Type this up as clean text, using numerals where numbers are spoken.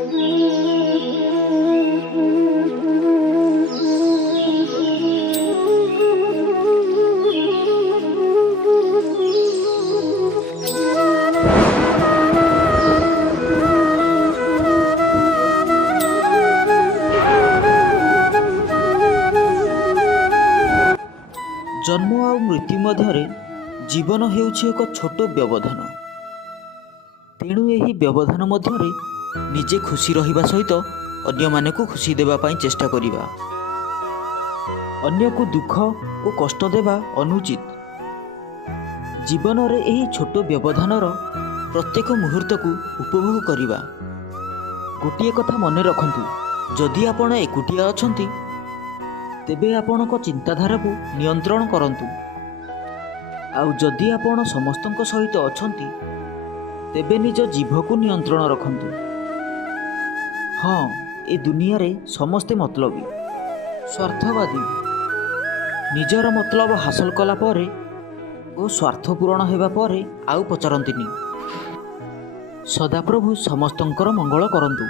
जन्म आ मृत्यु मध्य जीवन हेउछि एक छोट व्यवधान। तेणु यही व्यवधान मध्य निजे खुशी रहिबा सहित अन्य माने को खुशी देबा पाई चेष्टा करिबा। अन्य को दुख और कष्ट देबा अनुचित। जीवन रे यही छोट व्यवधानर प्रत्येक मुहूर्त को उपभोग करिबा। गोटिए कथा मने रखंतु, जदि आपण एकुटिया अछंती तेबे आपणक चिंताधारा को नियंत्रण करंतु, आउ जदि आपण समस्तक सहित अछंती तेबे निज जीभ को नियंत्रण रखंतु। हाँ, ए दुनिया रे समस्ते मतलबी, स्वार्थवादी। निजर मतलब हासिल कला परे ओ स्वार्थ पूरण हेबा परे आउ पचारंतिनी। सदाप्रभु समस्तंकर मंगल करंतु।